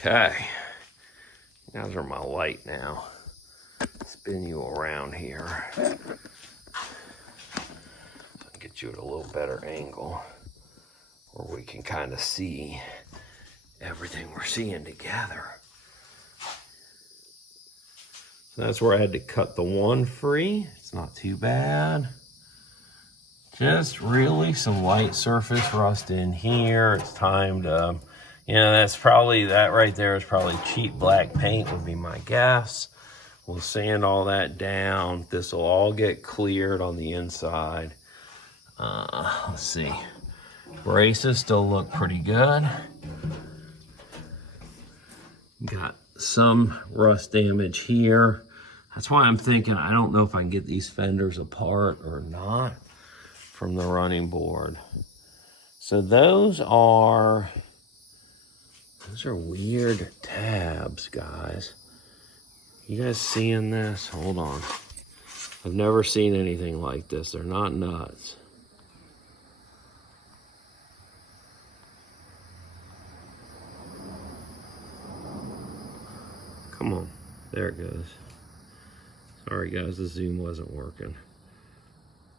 Okay, those are my light now. Spin you around here. Get you at a little better angle where we can kind of see everything we're seeing together. So that's where I had to cut the one free. It's not too bad. Just really some light surface rust in here. It's time to, that's probably, that right there is probably cheap black paint would be my guess. We'll sand all that down. This will all get cleared on the inside. Let's see. Braces still look pretty good. Got some rust damage here. That's why I'm thinking, I don't know if I can get these fenders apart or not from the running board. So those are weird tabs, guys. You guys seeing this? Hold on. I've never seen anything like this. They're not nuts. Come on. There it goes. Sorry, guys. The zoom wasn't working.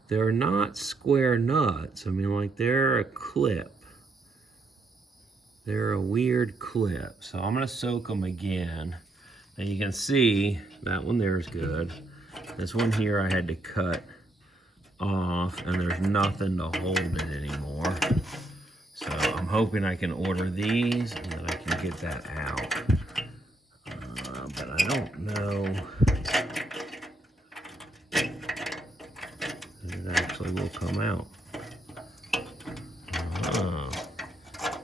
They're not square nuts. I mean, like, they're a clip. They're a weird clip. So I'm going to soak them again. And you can see that one there is good. This one here I had to cut off, and there's nothing to hold it anymore. So I'm hoping I can order these and then I can get that out. But I don't know if it actually will come out.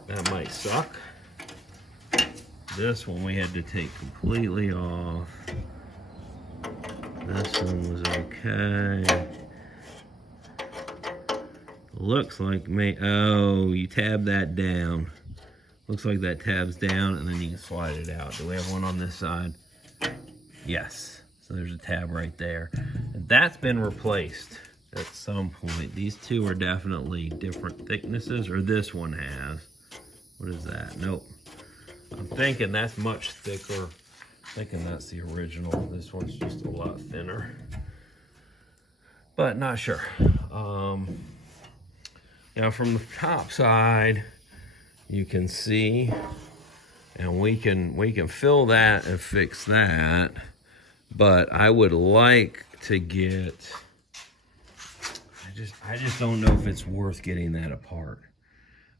That might suck. This one we had to take completely off. This one was okay. Looks like oh, you tab that down. Looks like that tabs down and then you can slide it out. Do we have one on this side? Yes. So there's a tab right there. And that's been replaced at some point. These two are definitely different thicknesses, or this one has. What is that? Nope. I'm thinking that's much thicker. I'm thinking that's the original. This one's just a lot thinner. But not sure. From the top side, you can see, and we can fill that and fix that. But I would like to get, I just don't know if it's worth getting that apart.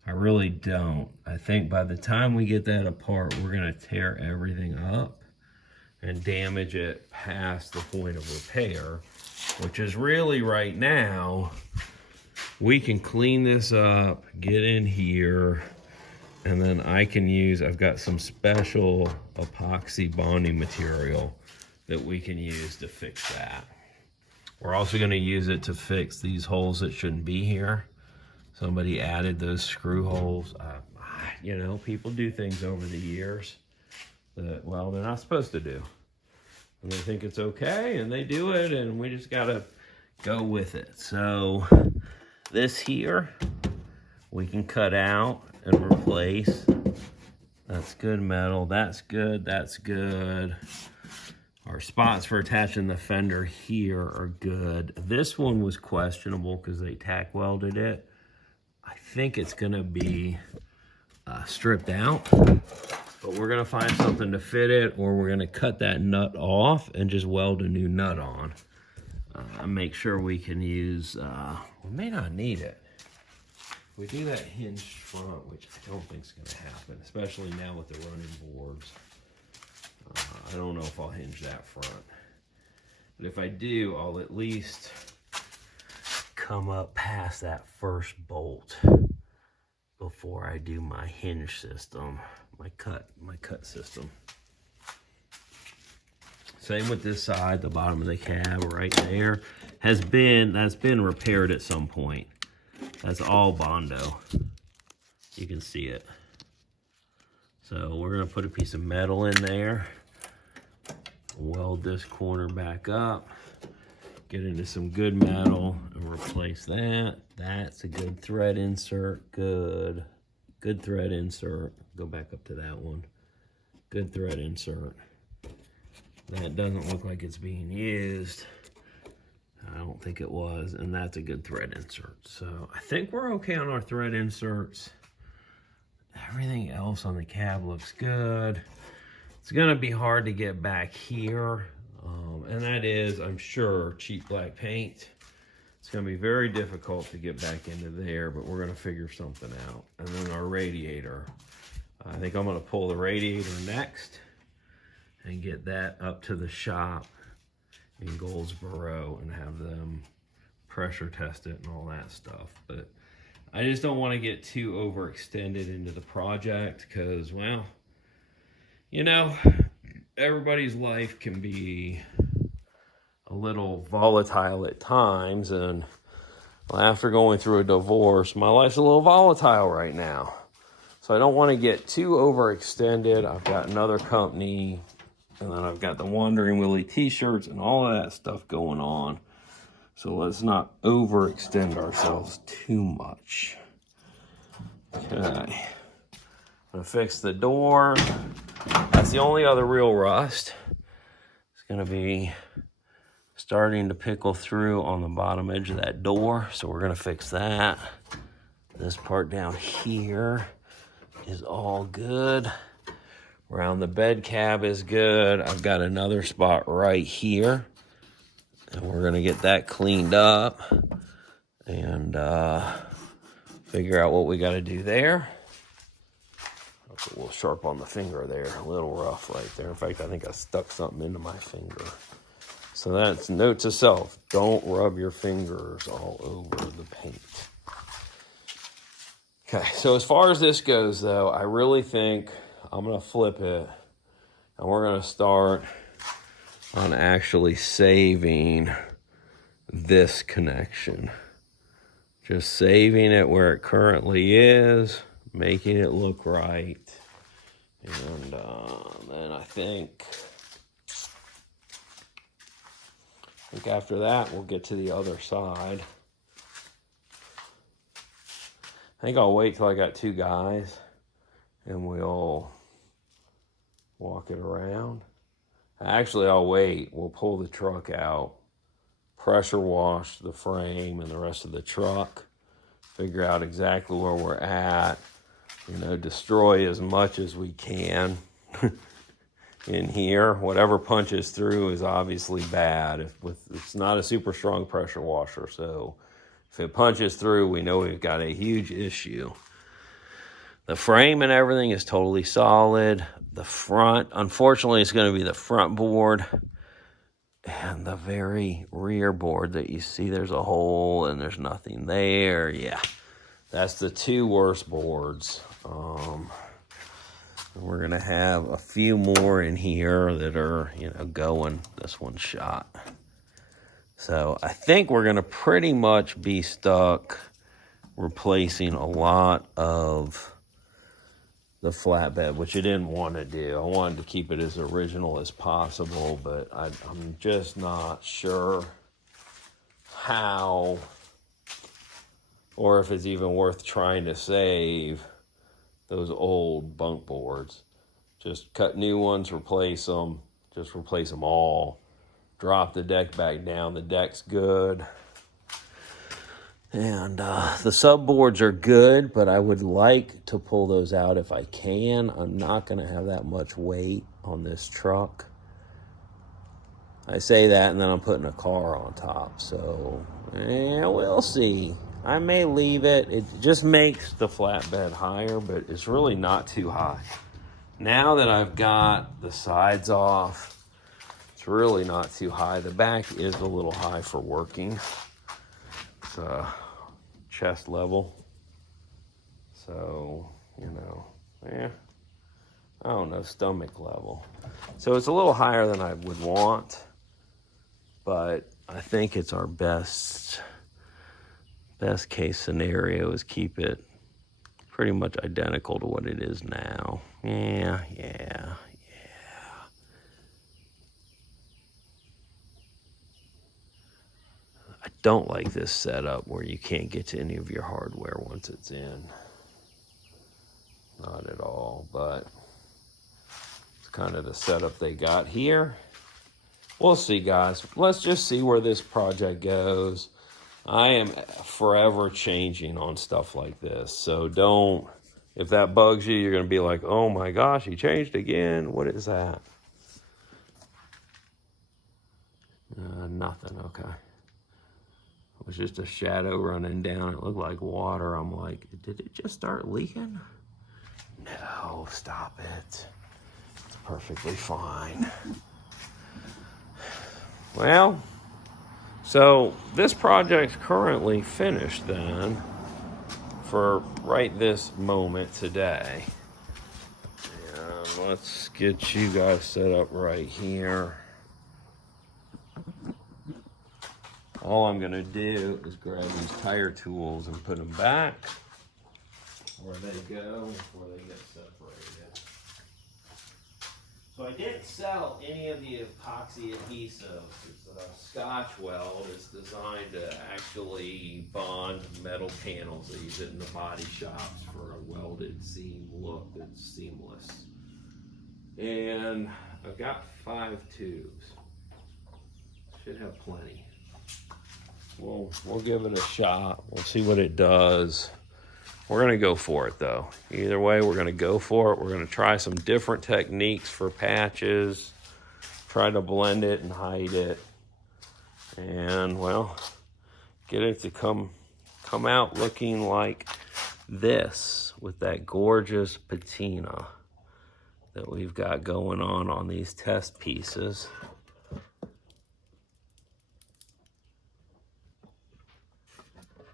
I really don't. I think by the time we get that apart, we're gonna tear everything up and damage it past the point of repair, which is really right now, we can clean this up, get in here, and then I can use, I've got some special epoxy bonding material that we can use to fix that. We're also gonna use it to fix these holes that shouldn't be here. Somebody added those screw holes. People do things over the years that, well, they're not supposed to do. And they think it's okay, and they do it, and we just gotta go with it. So this here, we can cut out and replace. That's good metal. That's good. That's good. Our spots for attaching the fender here are good. This one was questionable because they tack welded it. I think it's gonna be stripped out, but we're gonna find something to fit it, or we're gonna cut that nut off and just weld a new nut on. Make sure we can use, we may not need it. We do that hinged front, which I don't think is gonna happen, especially now with the running boards. I don't know if I'll hinge that front, but if I do, I'll at least come up past that first bolt before I do my hinge system, my cut system. Same with this side, the bottom of the cab right there that's been repaired at some point. That's all Bondo. You can see it. So we're gonna put a piece of metal in there, weld this corner back up, get into some good metal and replace that. That's a good thread insert. Good thread insert. Go back up to that one. Good thread insert. That doesn't look like it's being used. I don't think it was, and that's a good thread insert. So I think we're okay on our thread inserts. Everything else on the cab looks good. It's gonna be hard to get back here, and that is, I'm sure, cheap black paint. It's gonna be very difficult to get back into there, but we're gonna figure something out. And then our radiator. I think I'm gonna pull the radiator next and get that up to the shop in Goldsboro and have them pressure test it and all that stuff. But I just don't want to get too overextended into the project because, well, you know, everybody's life can be a little volatile at times, and after going through a divorce, my life's a little volatile right now. So I don't want to get too overextended. I've got another company, and then I've got the Wandering Willy t-shirts and all of that stuff going on. So let's not overextend ourselves too much. Okay. I'm gonna fix the door. That's the only other real rust. It's gonna be starting to pickle through on the bottom edge of that door. So we're gonna fix that. This part down here is all good. Around the bed cab is good. I've got another spot right here, and we're gonna get that cleaned up and figure out what we gotta do there. A little sharp on the finger there, a little rough right there. In fact, I think I stuck something into my finger. So that's note to self, don't rub your fingers all over the paint. Okay, so as far as this goes though, I really think I'm gonna flip it and we're gonna start on actually saving this connection. Just saving it where it currently is, making it look right. And then I think after that, we'll get to the other side. I think I'll wait till I got two guys and we'll walk it around. Actually, I'll wait. We'll pull the truck out, pressure wash the frame and the rest of the truck, figure out exactly where we're at, you know, destroy as much as we can in here. Whatever punches through is obviously bad. It's not a super strong pressure washer, so if it punches through, we know we've got a huge issue. The frame and everything is totally solid. The front, unfortunately, it's going to be the front board and the very rear board that you see there's a hole and there's nothing there. Yeah, that's the two worst boards. We're going to have a few more in here that are, you know, going. This one's shot. So I think we're going to pretty much be stuck replacing a lot of the flatbed, which I didn't want to do. I wanted to keep it as original as possible, but I'm just not sure how or if it's even worth trying to save those old bunk boards. Just cut new ones, replace them, just replace them all. Drop the deck back down. The deck's good. And the subboards are good, but I would like to pull those out if I can. I'm not going to have that much weight on this truck. I say that, and then I'm putting a car on top. So, we'll see. I may leave it. It just makes the flatbed higher, but it's really not too high. Now that I've got the sides off, it's really not too high. The back is a little high for working. It's chest level. So, you know, I don't know, stomach level. So it's a little higher than I would want, but I think it's our best case scenario is keep it pretty much identical to what it is now. Yeah. I don't like this setup where you can't get to any of your hardware once it's in. Not at all, but kind of the setup they got here. We'll see, guys. Let's just see where this project goes. I am forever changing on stuff like this. So don't, if that bugs you, you're going to be like, oh my gosh, he changed again. What is that? Nothing, okay. It was just a shadow running down. It looked like water. I'm like, did it just start leaking? No, stop it. It's perfectly fine. Well, so this project's currently finished then for right this moment today. And let's get you guys set up right here. All I'm gonna do is grab these tire tools and put them back where they go before they get separated. So I didn't sell any of the epoxy adhesive. It's Scotch Weld. It's designed to actually bond metal panels. They use it in the body shops for a welded seam look that's seamless. And I've got 5 tubes. Should have plenty. We'll give it a shot. We'll see what it does. We're gonna go for it though. Either way, we're gonna go for it. We're gonna try some different techniques for patches, try to blend it and hide it, and well, get it to come out looking like this with that gorgeous patina that we've got going on these test pieces.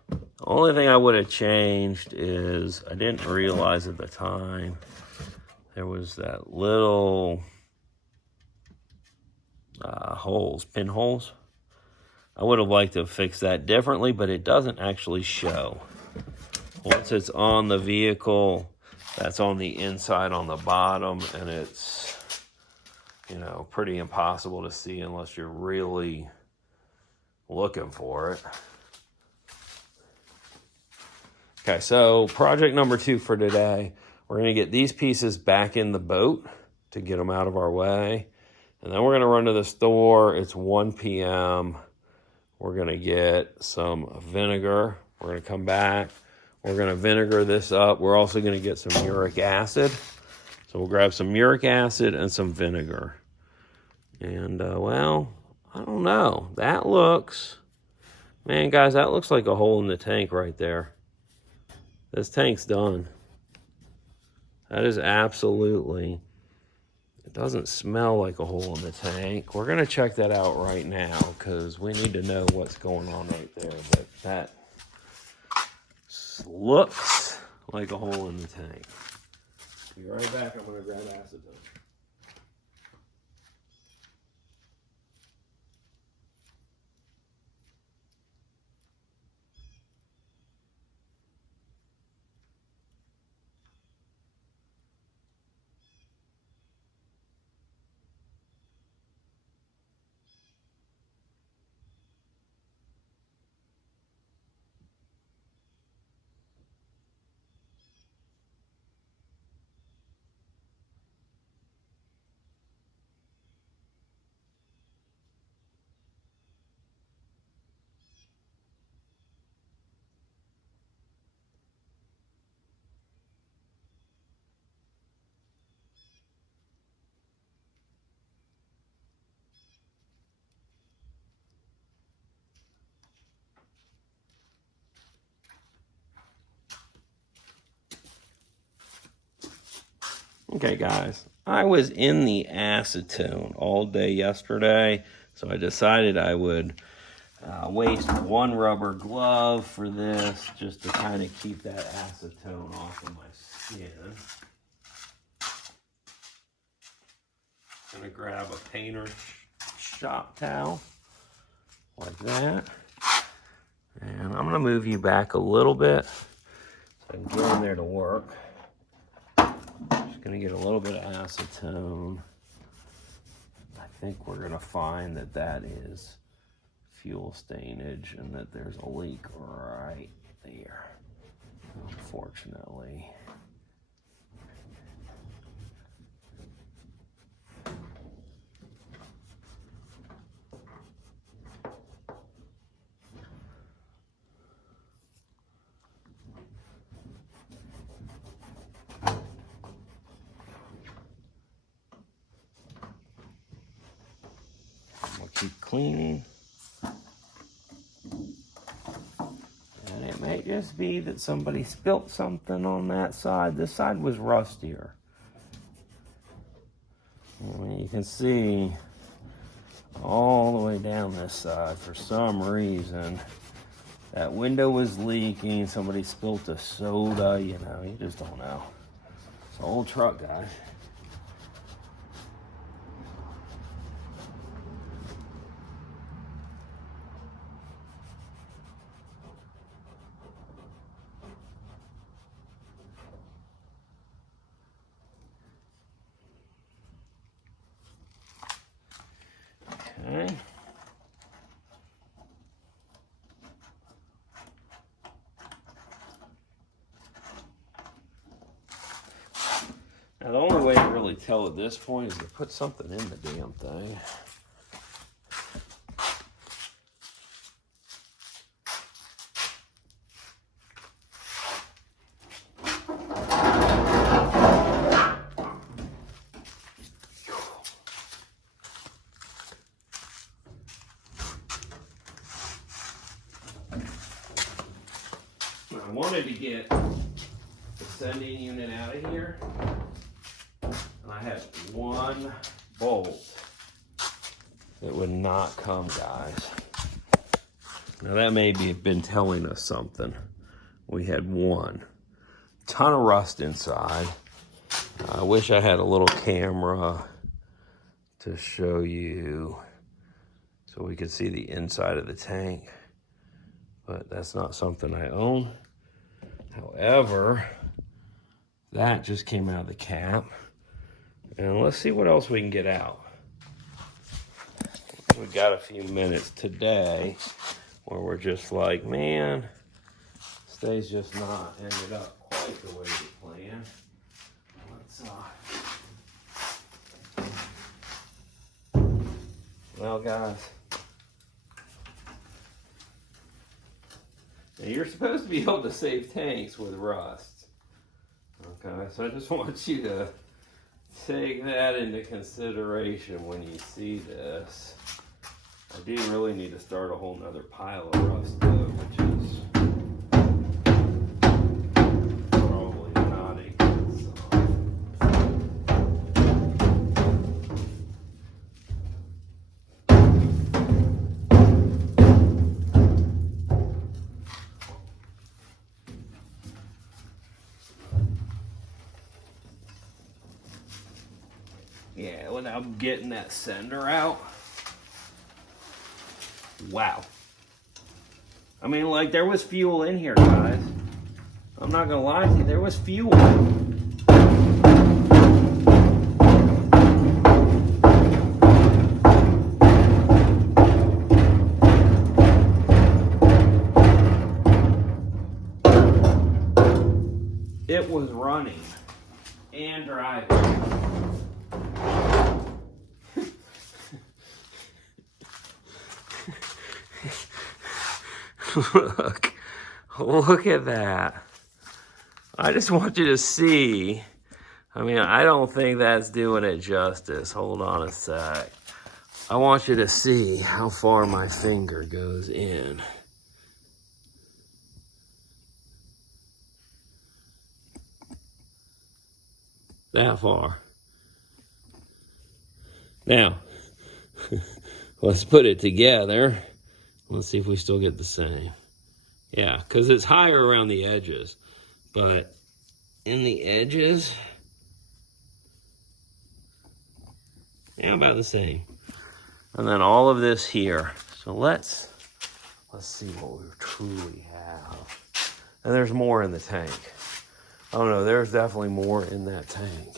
The only thing I would have changed is I didn't realize at the time there was that little pinholes. I would have liked to fix that differently, but it doesn't actually show. Once it's on the vehicle, that's on the inside on the bottom, and it's, you know, pretty impossible to see unless you're really looking for it. Okay, so project number 2 for today, we're gonna get these pieces back in the boat to get them out of our way. And then we're gonna run to the store. It's 1 p.m. We're gonna get some vinegar. We're gonna come back. We're gonna vinegar this up. We're also gonna get some uric acid. So we'll grab some uric acid and some vinegar. And well, I don't know. That looks, man, guys, that looks like a hole in the tank right there. This tank's done. That is absolutely, it doesn't smell like a hole in the tank. We're gonna check that out right now because we need to know what's going on right there. But that looks like a hole in the tank. Be right back, I'm gonna grab acetone. Okay, guys, I was in the acetone all day yesterday, so I decided I would waste 1 rubber glove for this just to kind of keep that acetone off of my skin. I'm going to grab a painter's shop towel like that, and I'm going to move you back a little bit so I can get in there to work. Gonna get a little bit of acetone. I think we're gonna find that that is fuel stainage and that there's a leak right there, unfortunately. keep cleaning. And it may just be that somebody spilt something on that side. This side was rustier. I mean, you can see all the way down this side for some reason. That window was leaking. Somebody spilt a soda, you know, you just don't know. It's an old truck, guys. Okay. Now the only way to really tell at this point is to put something in the damn thing. I wanted to get the sending unit out of here, and I had one bolt that would not come, guys. Now that may have been telling us something. We had one. Ton of rust inside. I wish I had a little camera to show you so we could see the inside of the tank, but that's not something I own. However, that just came out of the cap. And let's see what else we can get out. We've got a few minutes today where we're just like, man, this day's just not ended up quite the way we planned. Well, guys, now you're supposed to be able to save tanks with rust. Okay, so I just want you to take that into consideration when you see this. I do really need to start a whole nother pile of rust though, which is probably not a good Yeah, without getting that sender out. Wow. I mean, like, there was fuel in here, guys. I'm not gonna lie to you, there was fuel. It was running and driving. Look at that. I just want you to see. I mean, I don't think that's doing it justice. Hold on a sec. I want you to see how far my finger goes in. That far. Now, let's put it together. Let's see if we still get the same. Yeah, because it's higher around the edges. But in the edges, yeah, about the same. And then all of this here. So let's see what we truly have. And there's more in the tank. Oh no, there's definitely more in that tank.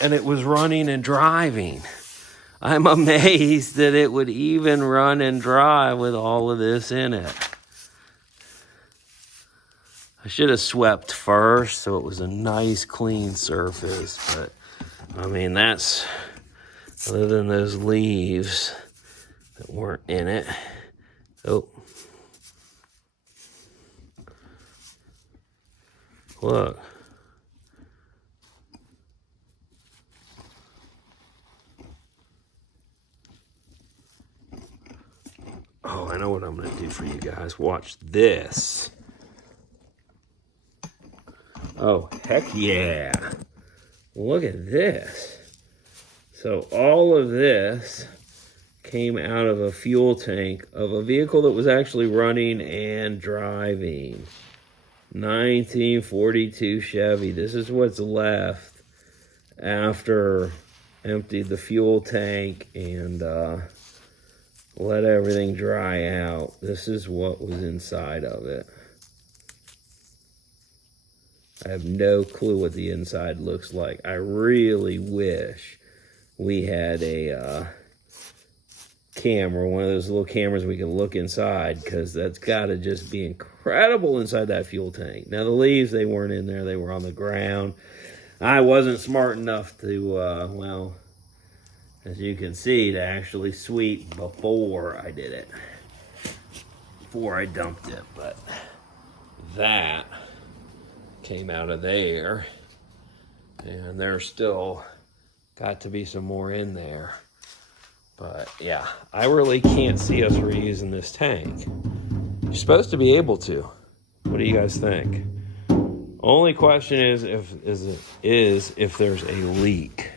And it was running and driving. I'm amazed that it would even run and drive with all of this in it. I should have swept first so it was a nice clean surface, but I mean, that's, other than those leaves that weren't in it. Oh. Look. know what I'm gonna do for you guys. Watch this. Oh, heck yeah. Look at this. So all of this came out of a fuel tank of a vehicle that was actually running and driving. 1942 Chevy. This is what's left after emptied the fuel tank and let everything dry out. This is what was inside of it. I have no clue what the inside looks like. I really wish we had a camera, one of those little cameras we can look inside, because that's got to just be incredible inside that fuel tank. Now the leaves, they weren't in there, they were on the ground. I wasn't smart enough to, well, as you can see, to actually sweep before I did it, before I dumped it. But that came out of there, and there's still got to be some more in there. But yeah, I really can't see us reusing this tank. You're supposed to be able to. What do you guys think? Only question is if there's a leak,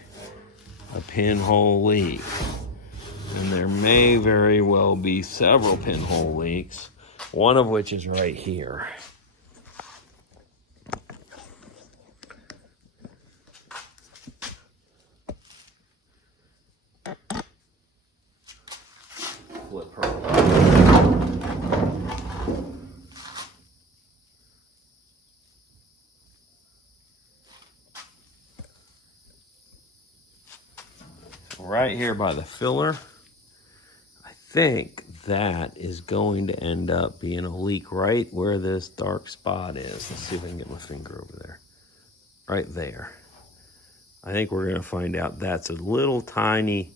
a pinhole leak. And there may very well be several pinhole leaks, one of which is right here. Flip her. Right here by the filler, I think that is going to end up being a leak right where this dark spot is. Let's see if I can get my finger over there. Right there. I think we're going to find out that's a little tiny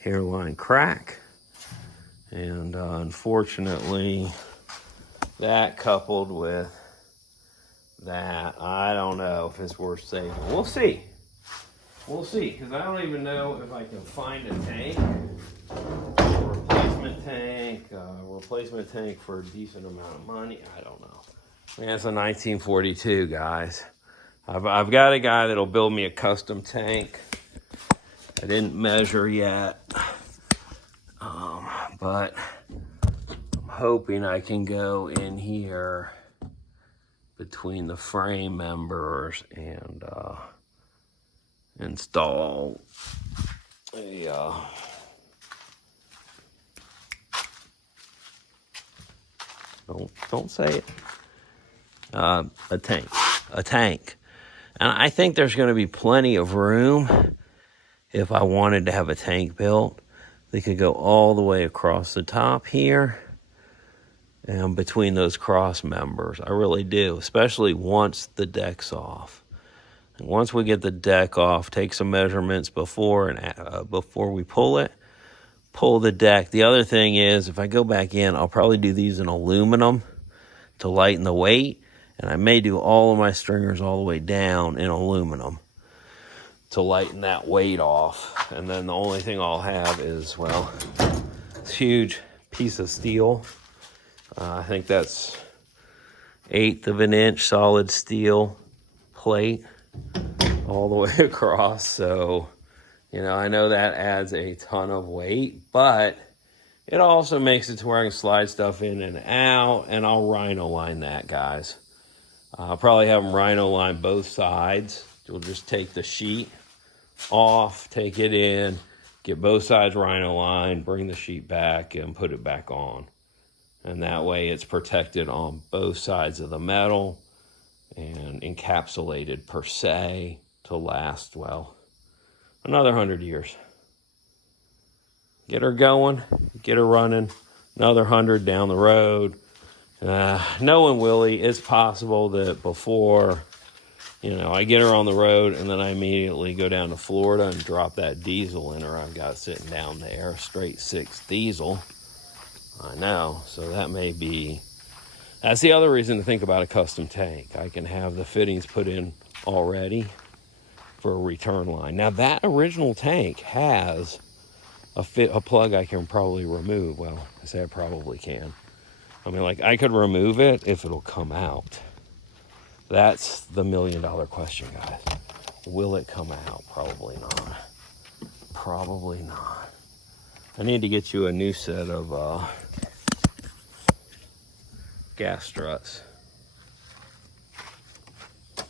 hairline crack. And unfortunately, that coupled with that, I don't know if it's worth saving. We'll see. We'll see, because I don't even know if I can find a tank, a replacement tank for a decent amount of money. I don't know. Man, it's a 1942, guys. I've got a guy that'll build me a custom tank. I didn't measure yet, but I'm hoping I can go in here between the frame members and install a don't say it, a tank. And I think there's going to be plenty of room if I wanted to have a tank built. They could go all the way across the top here and between those cross members. I really do, especially once the deck's off. And once we get the deck off, take some measurements before we pull it, pull the deck. The other thing is, if I go back in, I'll probably do these in aluminum to lighten the weight. And I may do all of my stringers all the way down in aluminum to lighten that weight off. And then the only thing I'll have is, well, this huge piece of steel. I think that's 1/8 of an inch solid steel plate all the way across. So, you know, I know that adds a ton of weight, but it also makes it to where I can slide stuff in and out, and I'll rhino line that, guys. I'll probably have them rhino line both sides. We'll just take the sheet off, take it in, get both sides rhino lined, bring the sheet back and put it back on. And that way it's protected on both sides of the metal and encapsulated per se to last, well, another 100 years. Get her going, get her running, another 100 down the road. Knowing Willy, it's possible that before, you know, I get her on the road and then I immediately go down to Florida and drop that diesel in her I've got sitting down there, a straight 6 diesel. I know, so that may be, that's the other reason to think about a custom tank. I can have the fittings put in already for a return line. Now that original tank has a plug I can probably remove. Well, I say I probably can. I mean, like, I could remove it if it'll come out. That's the $1,000,000 question, guys. Will it come out? Probably not. Probably not. I need to get you a new set of gas struts.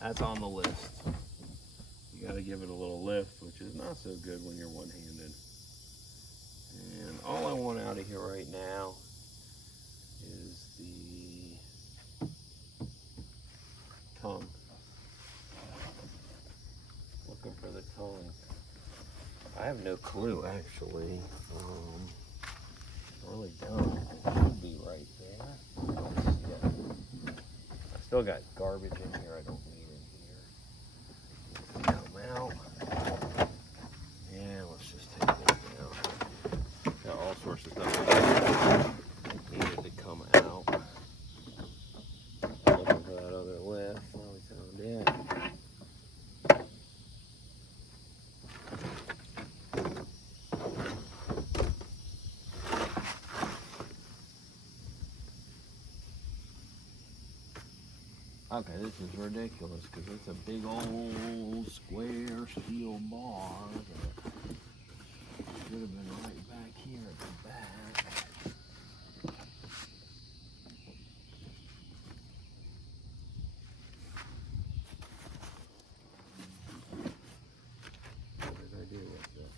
That's on the list. You got to give it a little lift, which is not so good when you're one-handed. And all I want out of here right now is the tongue. Looking for the tongue. I have no clue, actually. I really don't. It should be right there. I don't see it. I still got garbage in here I don't need in here. Come out. Yeah, let's just take this out. Got all sorts of stuff needed to come out. Looking for that other lift. Well, we found it. Okay, this is ridiculous because it's a big old square steel bar that should have been right back here at the back. What did I do with this?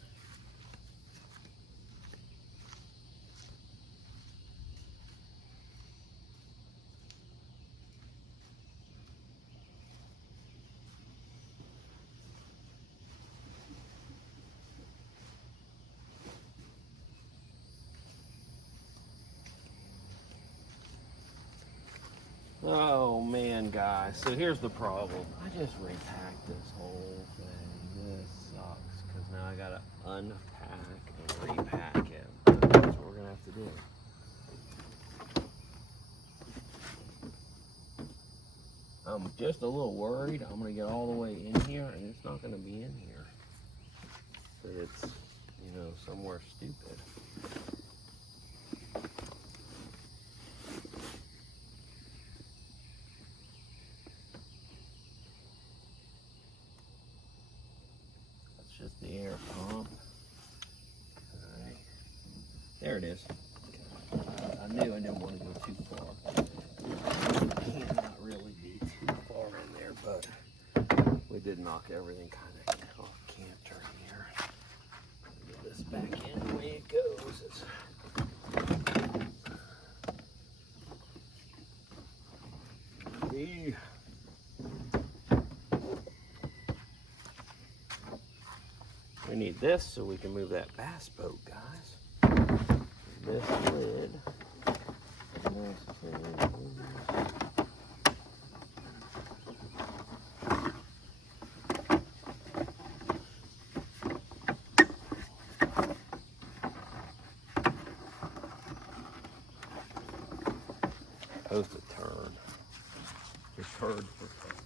Oh man, guys, so here's the problem. I just repacked this whole thing. This sucks, because now I gotta unpack and repack it. That's what we're gonna have to do. I'm just a little worried I'm gonna get all the way in here and it's not gonna be in here. That it's, you know, somewhere stupid. Just the air pump. Alright. There it is. I knew I didn't want to go too far. Cannot really be too far in there, but we did knock everything kind of off canter here. Get this back in the way it goes. See? We need this so we can move that bass boat, guys. This lid. And this lid. Supposed to turn. Just heard for turn.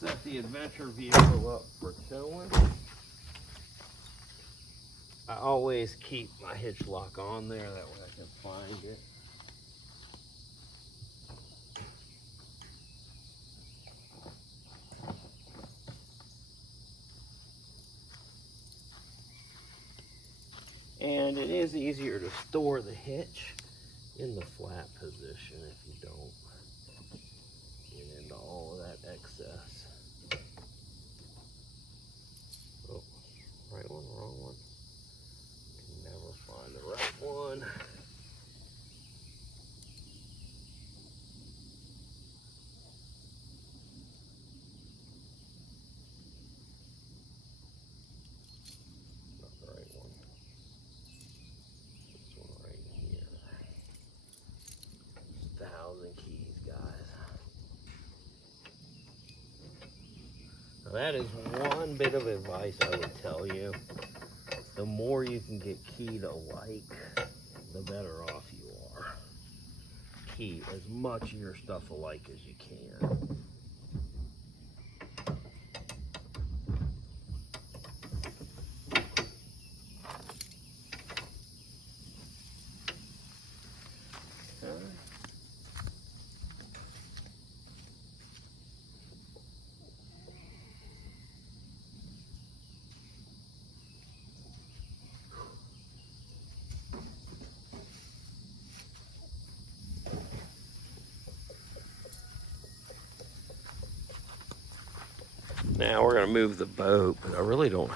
set the adventure vehicle up for towing. I always keep my hitch lock on there, that way I can find it. And it is easier to store the hitch in the flat position if you don't get into all of that excess. Oh, right one, wrong one. Can never find the right one. Not the right one. This one right here. 1,000 keys, guys. Now that is one bit of advice I would tell you. The more you can get keyed alike, the better off you are. Key as much of your stuff alike as you can. Now we're going to move the boat, but I really don't